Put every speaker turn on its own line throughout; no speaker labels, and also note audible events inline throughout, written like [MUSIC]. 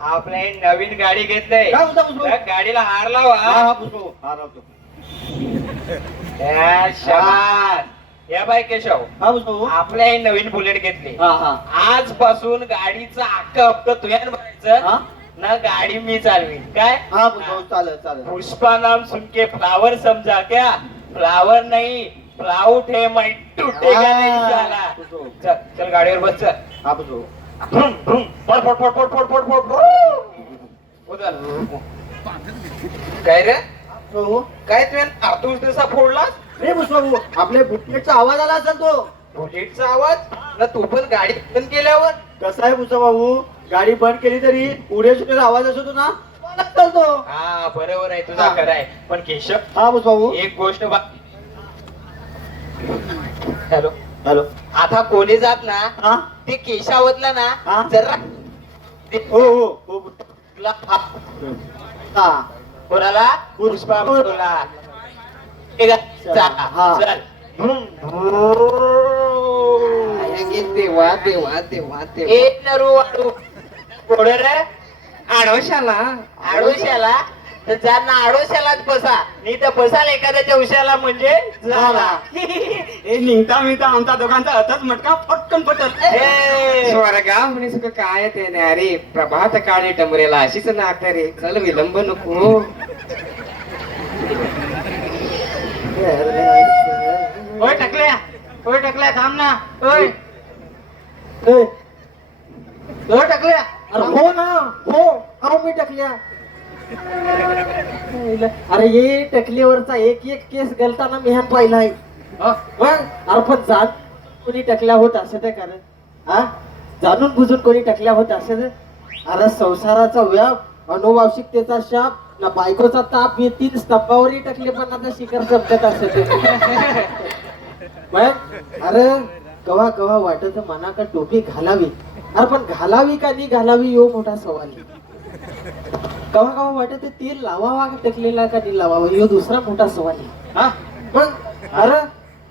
आपल्या नवीन गाडी घेतलंय
काय?
त्या गाडीला हार
हा
लावा
हा हा
त्या शाबास. या बाय केशव
हा
आपल्या हे नवीन बुलेट घेतली.
हा हा.
आजपासून गाडीचा अख्खा हप्ता तुझ्यानं भरायचं. ना गाडी मी चालवीन. काय?
हा पुष्पा चालेल चालेल.
पुष्पा नाम सुनके फ्लावर समजा क्या? फ्लावर नाही फ्लाउट है मैं टूटेगा नहीं साला चल चल गाडीवर बस चल.
हा पुष्पा
भ्रुम, भ्रुम, फट, फट, फट, फट, फट, फट, फट, भ्रुम. उधर. काय रे? काय तुम्ही आतूस तसा फोडलास?
रे पुष्पा आपल्या बुटलेटचा आवाज आला असेल तो.
बुलेटचा आवाज? ना तू पण गाडी बंद केल्यावर?
कसा आहे पुष्पा भाऊ? गाडी बंद केली तरी पुढे सुटे आवाज असतो ना? असेल तो
हा बरोबर आहे तुझा
हा.
खरं आहे. पण केशव
हा पुष्पा भाऊ.
एक गोष्ट बा हॅलो.
हॅलो.
आता कोणी जात ना ते केशावतला
हा.
ना जरा ते
हो हो. हो.
तुला कोणाला? पुष्पा बोला ठीक आहे? चला,
हा.
चल. ए नरू वाडू कोण रे?
आडोशाला.
आडोशाला? तर ज्यांना आडोशालाच बसा नाही तर बसाल एखाद्याच्या उशाला म्हणजे झाला. [LAUGHS]
हे निघता मिळता आमचा दोघांचा अथच मटका फटकन पटल.
ए,
स्वर्गा म्हणे सुख काय ते नाही अरे प्रभात काळी टमरेला अशीच नाक रे चल विलंब नको.
ओय टकल्या ओय टकल्या थांब ना. ओय.
ए,
ओय टकल्या.
अरे हो ना हो अहो मी टकल्या. अरे ये टकलीवरचा एक एक केस गलताना मी ह्या पाहिला आहे
हो.
मग अरे पण जाण कोणी टकल्या होत असं ते कारण हा जाणून बुजून कोणी टकल्या होत असं ते? अरे संसाराचा व्याप अनुवांशिकतेचा शाप ना बायकोचा ताप हे तीन स्तंभावरही टकलेपणाचा शिखर चमकत असत ते. अरे कवा कवा वाटत मनाका टोपी घालावी अरे पण घालावी का नाही घालावी यो मोठा सवाल. कवा कवा वाटत तेल लावावा का टकलेला का नाही लावावा? यो दुसरा मोठा सवाल आहे. हा? मग अरे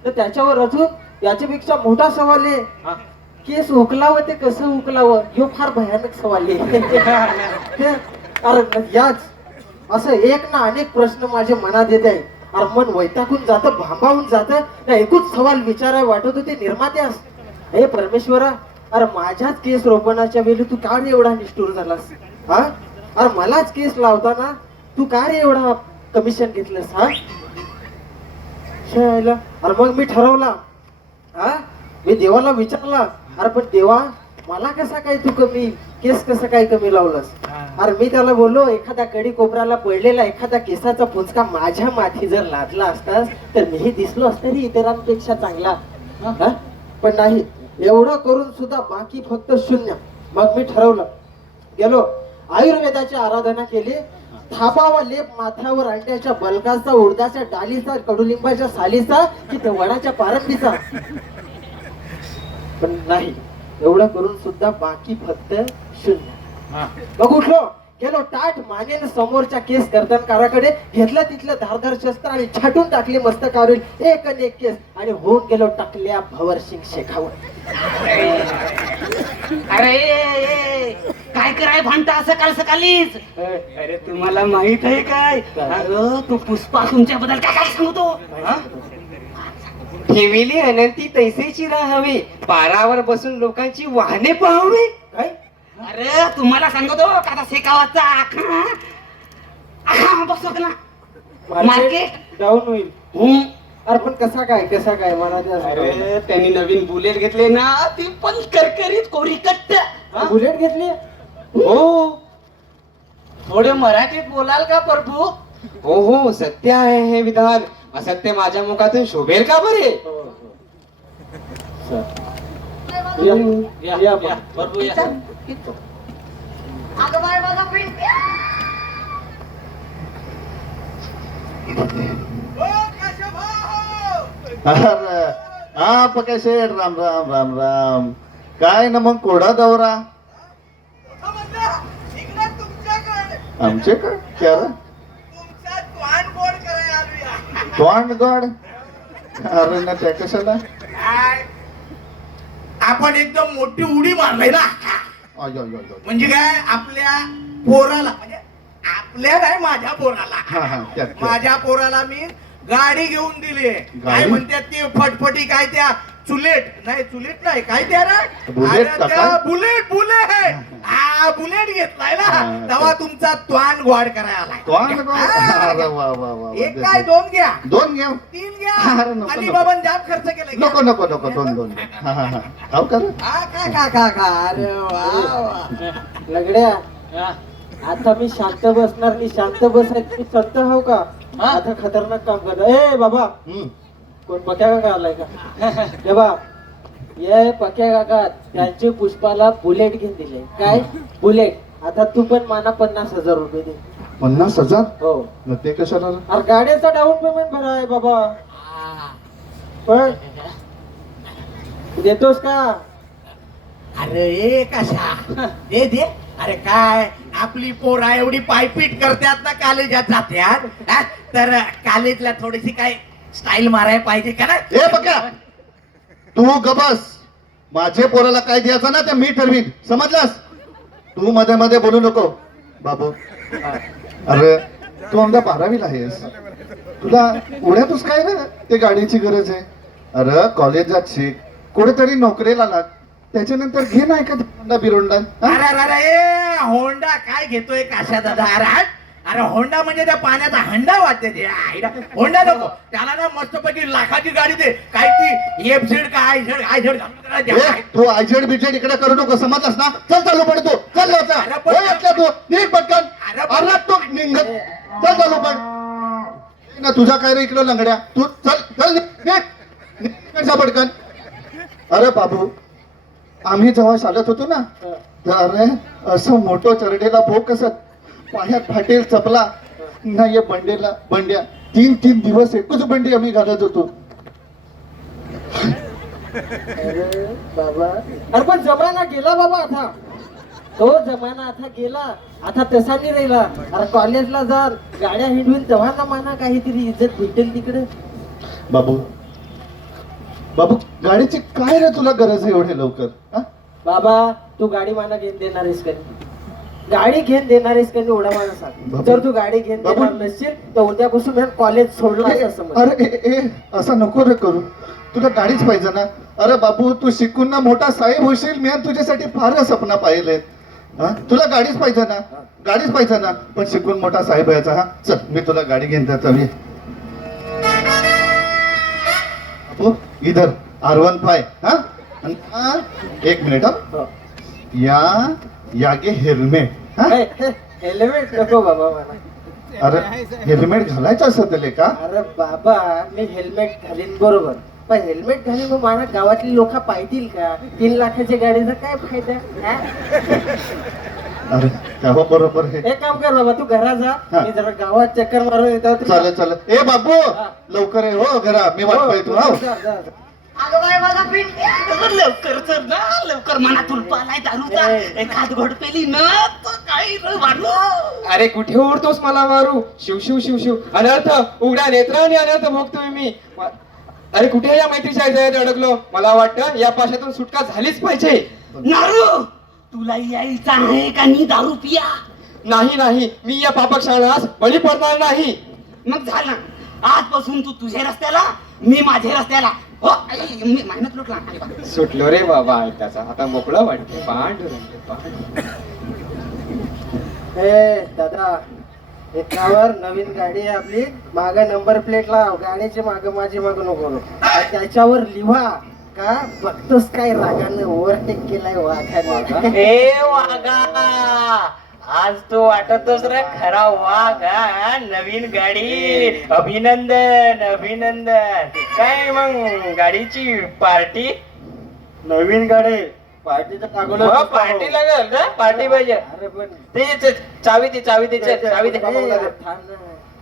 तर त्याच्यावर अजून याच्यापेक्षा मोठा सवाल आहे. केस उकलावं ते कसं उकलावं? ह्यो फार भयानक सवाल आहे. [LAUGHS] ते- अरे याच असं एक ना अनेक प्रश्न माझ्या मनात येत आहे. अरे मन वैतागून जात भांबावून जात. एकूच सवाल विचाराय वाटत होते निर्मात्यास हे परमेश्वरा अरे माझ्याच केस रोपणाच्या वेळी तू का एवढा निष्ठूर झालास. हा? अरे मलाच केस लावताना तू का रे एवढा कमिशन घेतलंस हा? शाळेला अरे मग मी ठरवला. हा? मी देवाला विचारला. अरे पण देवा मला कसा काय तू कमी केस कसं काय कमी लावलंस? अरे मी त्याला बोललो एखादा कडी कोपऱ्याला पडलेला एखादा केसाचा पुंचका माझ्या माथी जर लादला असतास तर मीही दिसलो असतरी इतरांपेक्षा चांगला? पण नाही एवढं करून सुद्धा बाकी फक्त शून्य. मग मी ठरवलं. गेलो. आयुर्वेदाची आराधना केली. थापावा लेप माथ्यावर अंड्याच्या बलकाचा उडदाच्या डालीचा कडुलिंबाच्या सालीचा की ते वडाच्या पारंबीचा. पण नाही एवढं करून सुद्धा बाकी फक्त शून्य. मग उठलो. गेलो ताट मानेन समोरच्या केस कर्तनकाराकडे घेतलं तिथलं धारधार शस्त्र आणि छाटून टाकले मस्तकावरील एक आणि एक केस. आणि होऊन गेलो टाकल्या भवर सिंग शेखावर.
अरे काय कराय भांडता सकाळ सकाळीच? अरे तुम्हाला माहीत आहे काय? अरे तो पुष्पा तुमच्या बद्दल काय काय सांगतो? हा? ठेविली अनंती तैसेची राहावी. पारावर बसून लोकांची वाहने पाहावी.
काय?
अरे तुम्हाला सांगतो का आता शेकावाचा आखा. आखा बसवत ना. मार्केट
डाऊन होईल.
हम्म.
अरे पण कसा काय कसा काय मला ते असं
अरे त्यांनी नवीन बुलेट घेतले ना ती पण करकरीत कोरी कट्ट.
बुलेट घेतली?
हो.
थोडे मराठीत बोलाल का प्रभू?
हो हो सत्य आहे हे विधान. असत्य माझ्या मुखातून शोभेल का बरे?
या- या पण.
प्रभू या.
अरे, हा? पकाशेठ राम राम राम राम. काय ना मग कोडा दौरा? आमच्याकडे? क्या? तोंड गोड? अरे ना त्या कशाला?
आपण एकदम मोठी उडी मारलाय ना.
अय, अय, अय, अय.
म्हणजे काय आपल्या पोराला म्हणजे आपल्या नाही माझ्या
हा,
पोराला
हा, त्यात, त्यात.
माझ्या पोराला मी गाडी घेऊन दिली काय
गाडी?
म्हणतात ते फटफटी काय त्या चुलेट. नाही चुलेट नाही. काय त्या रे?
बुलेट?
Bullet bullet. हा बुलेट घेतलाय ना.
हा,
तेव्हा तुमचा त्वान गोड करायला आलाय.
कोण कोण? अरे वा वा वा वा.
एक काय दोन घ्या.
दोन घ्या.
तीन
अरे
घ्या
नको,
अलिबाबान जाम खर्च केलाय
नको नको नको दोन दोन घ्या. हा हा हा. हो का रे?
हा का का का का अरे वा वा.
लगड्या आता मी शांत बसणार. नाही शांत बसायचं. मी संत हो का? आता खतरनाक काम करता. ए बाबा.
हम्म.
कोण पक्या काका आलाय का? हे बा ये पक्या काका त्यांचे पुष्पाला बुलेट घेऊन दिले. काय? बुलेट. आता तू पण माना पन्नास हजार रुपये दे.
पन्नास हजार?
हो.
मग ते कशाला?
अरे गाड्याचा डाऊन पेमेंट भराय बाबा. पण देतोस का?
अरे ए कशा? दे दे. अरे काय? आपली पोरा एवढी पायपीट करतात ना कॉलेजात जात्यात? हा? तर कॉलेजला थोडीशी काय स्टाईल मारायला पाहिजे का ना
ए बघा. तू गबस माझे पोराला काय द्यायचं ना ते मी ठरवीन. समजलास? तू मध्ये मध्ये बोलू नको. बाबू. अरे तू आमच्या बारावीला आहेस. तुला उड्यातच काय ना ते गाडीची गरज आहे. अरे कॉलेजात शिक. कुठेतरी नोकरीला लाग. त्याच्यानंतर घे ना एखादा होंडा बिरोंडा. हा?
अरे अरे होंडा काय घेतोय काशा दादा? अरे होंडा म्हणजे त्या पाण्याचा हंडा वाटते ते. आईला. होंडा नको. त्याला ना मस्तपैकी लाखाची गाडी दे. काय ती एफ झेड का आय झेड आय झेड
तू आयजेड बिजेड इकडे करू नको. समजलास ना? चल चालू पड तू. चल.
अरे पण-
तू. निघ पटकन.
अरे पण-
अरे तू निघत चल चालू पड ना तुझा काय रे इकडं लंगड्या? तू चल चल इकडचा पटकन. अरे बाबू. आम्ही जेव्हा चालत होतो ना तर अरे असं मोठं चरडेला भोग कसं पायात फाटेल चपला. नाही बंडेला बंड्या. तीन तीन दिवस एकच बंडी आम्ही घालत होतो.
अरे बाबा. अरे पण जमाना गेला बाबा आता. तो जमाना आता गेला. आता तसा नाही राहिला. अरे कॉलेजला जा गाड्या हिंडून तेव्हा ना माना काहीतरी इज्जत भेटेल तिकडे.
बाबू बाबू गाडीची काय रे तुला गरज आहे एवढे लवकर? हा?
बाबा तू गाडी माना घेऊन देणार आहेस का? गाडी घेऊन देणार आहेस एवढा
बाबू-
जर तू गाडी घेऊन देणार नसशील तर उद्यापासून मी कॉलेज सोडलं असं
अरे असं नको रे करू. तुला गाडीच पाहिजे ना. अरे बाबू तू शिकून ना मोठा साहेब होशील मी तुझ्यासाठी फार स्वप्न पाहिले तुला गाडीच पाहिजे ना. गाडीच पाहिजे ना. पण शिकून मोठा साहेब व्हायचा हा? चल मी तुला गाडी घेऊन देतो मी. इधर आर वन फाय हा? एक मिनिट हो. या. यागे हेल्मेट हा?
हे, हे, हेल्मेट नको बाबा मला.
अरे हेल्मेट घालायचं असं त्याले का?
अरे बाबा मी हेल्मेट घालीन बरोबर. पण हेल्मेट घालीन मग मला गावातली लोक पाहतील का? तीन लाखाच्या गाडीचा काय फायदा हा?
अरे तेव्हा बरोबर हे.
एक काम कर बाबा तू घरात जा.
हा.
मी जरा गावात चक्कर मारून येतो
चालेल चालेल. ए बाबू!
हा.
लवकर ये हो घरा. मी वाट पाहतो
हो,
हो.
जा, जा, जा.
अगं बाय माझा पिंट्या अगं लवकर चल ना. लवकर मना तुलपा नाही दारूचा. एखाद घोट पेली न तर काही
अरे कुठे ओढतोस मला मारू? शिव शिव शिव शिव. अनर्थ उघड्या नेत्राने अनर्थ भोगतोय मी. मा- अरे कुठे या मैत्रीच्या आयजात अडकलो? मला वाटतं या पाशातून सुटका झालीच पाहिजे.
नारू तुला यायचं आहे का नी दारू पिया?
नाही नाही. मी या पापक शाळास बळी पडणार नाही.
मग झालं. आजपासून तू तुझ्या रस्त्याला मी माझ्या रस्त्याला हो आई, मी लुटला.
सुटलो रे बाबा ऐकाचा आता मोकळा वाटते पांडुरंग पांडुरंग.
ए दादा एकावर नवीन गाडी आहे आपली. माग नंबर प्लेट लाव. गाडीचे माग माझी माग नको. आणि त्याच्यावर लिहा का? बघतोस काय रागानं. ओव्हरटेक केलाय वाघाने.
ए वागा आज तो वाटतोस रे खरा वाघ हा? नवीन गाडी. अभिनंदन अभिनंदन. काय मग गाडीची पार्टी?
नवीन गाडी. पार्टीचं
हो, पार्टी लागेल ना? पार्टी पाहिजे.
अरे पण.
ते ते- चावी दे चावी दे चल, चावी दे.
अरे थांब ना.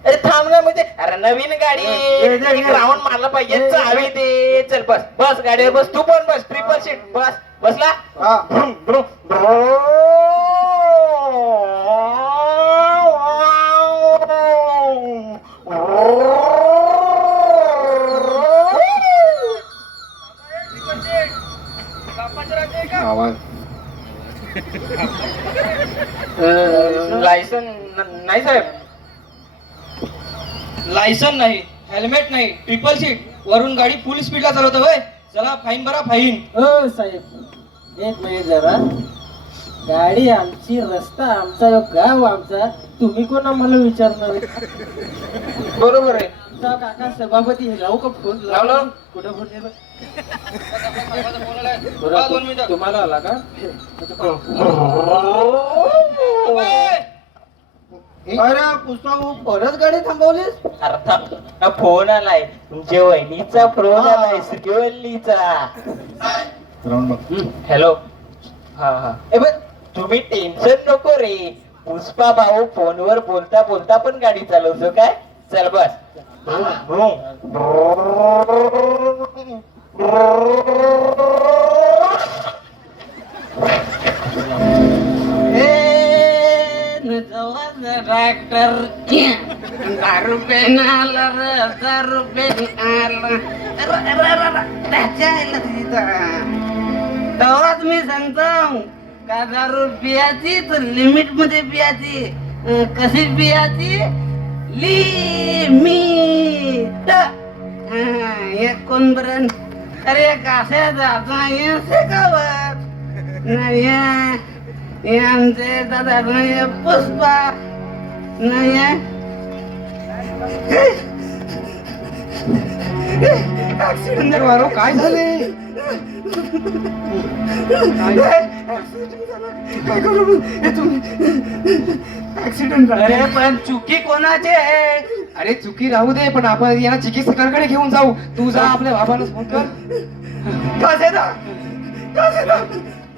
अरे थांब ना म्हणजे अरे नवीन गाडी.
दे, दे,
एक
दे.
राऊंड मारला पाहिजे. चावी दे. चल बस. बस गाडीवर बस. तू पण बस. ट्रिपल सीट बस. बसला?
हा.
नाही साहेब.
लायसन नाही हेल्मेट नाही ट्रिपल सीट वरून गाडी फुल स्पीडला चालवतो होय. चला फाईन भरा फाईन
हो साहेब. एक मिनिट जरा. गाडी आमची रस्ता आमचा गाव आमचा. तुम्ही कोण आम्हाला विचारणार
बरोबर आहे.
तुमचा काका सभापती हे लावू का फोन?
लावलं.
कुठं फोन?
हा.
तुम्हाला आला का?
अरे पुष्पा परत गाडी थांबवलीस?
अर्थात फोन आलाय. तुमच्या वहिनीचा फोन आलाय
बघ.
हॅलो. हा हा. ए बघ तुम्ही टेन्शन नको रे. पुष्पा भाऊ फोनवर बोलता बोलता पण गाडी चालवतो काय? चल बस.
ट्रॅक्टर दारू पेन आला र दारू पेन आला त्याच्या तेव्हाच मी सांगतो का दारू पियाची? तर लिमिटमध्ये पियाची. अं, कशी पियाची? लिमिट हे कोण बरं? अरे कशा जाता ये शिकवत नाही आमचे दादा नाही पुष्पा नाही ऍक्सिडेंट
वारो काय झाले?
ऍक्सिडेंट अरे पण चुकी कोणाची आहे?
अरे चुकी राहू दे पण आपण यांना चिकित्सकांकडे घेऊन जाऊ. तू जा आपल्या बाबांना फोन कर.
कसे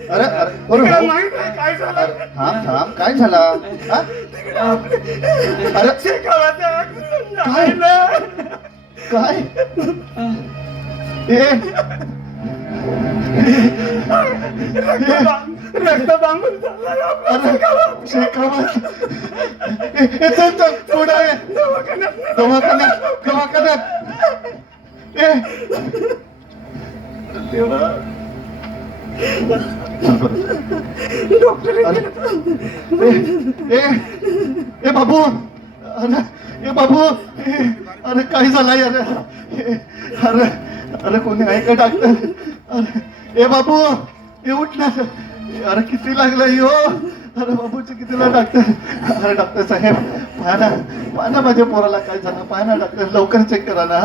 अरे अरे.
काय झालं.
थांब थांब काय झाला? हा? अरे काय? काय? ए.
रक्त बांधून चाललाय
अरे शेखावत ए, ए, चल चल पुढे ये. दवाखान्यात दवाखान्यात ए, [LAUGHS] ए बाबू. अरे ए बाबू. अरे काय झालंय? अरे अरे अरे कोणी आहे का डॉक्टर? अरे ए बाबू ए उठ ना. अरे किती लागलंय हो अरे बाबूचे कितीला डॉक्टर? अरे डॉक्टर साहेब पाहा ना पाहा ना माझ्या पोराला काय झालं. पाहा ना डॉक्टर लवकर चेक करा ना.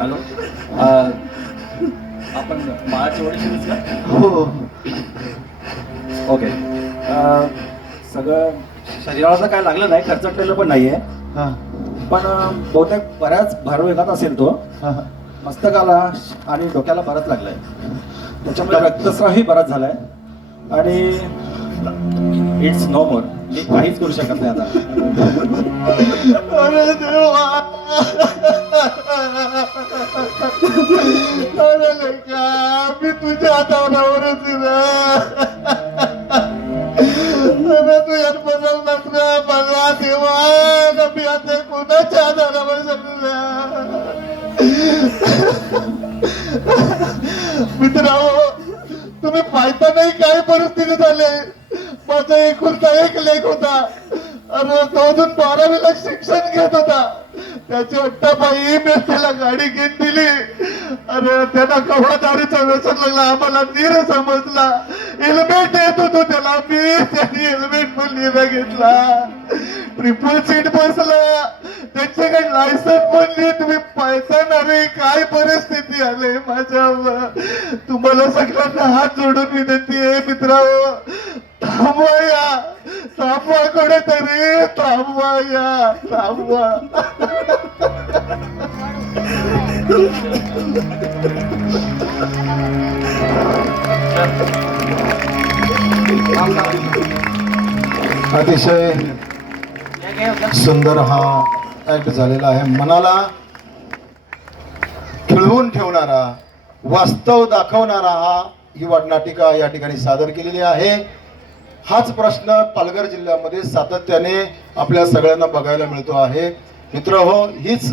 हॅलो? आपण माळाची ओळखीच का?
हो.
ओके. सगळं शरीराला काय लागलं नाही खर्चटलेलं पण नाहीये.
हा.
पण बहुतेक बऱ्याच भारवेगात असेल तो. मस्तकाला आणि डोक्याला बराच लागलाय. त्याच्यामुळे रक्तस्रावही बराच झालाय. आणि इट्स नो मोर मी काहीच करू शकत नाही आता.
अरे देवा. अरे मी तुझ्या हातावरच कव्हादारीचा व्यसन लागला आम्हाला नीर समजला. हेल्मेट येत होतो त्याला मी त्याने हेल्मेट पण नीर घेतला. ट्रिपल सीट बसला. त्यांच्याकडे लायसन पण नाही तुम्ही पैसा रे काय परिस्थिती आले माझ्यावर? तुम्हाला सगळ्यांना हात जोडून विनंती आहे मित्रांनो. थांबवा या थांबवा कुठेतरी थांबवा या थांबवा. अतिशय सुंदर हा ऍक्ट झालेला आहे. मनाला खिळवून ठेवणारा वास्तव दाखवणारा हा युवा नाटिका या ठिकाणी सादर केलेली आहे. हाच प्रश्न पालघर जिल्ह्यामध्ये सातत्याने आपल्या सगळ्यांना बघायला मिळतो आहे. मित्र हो हीच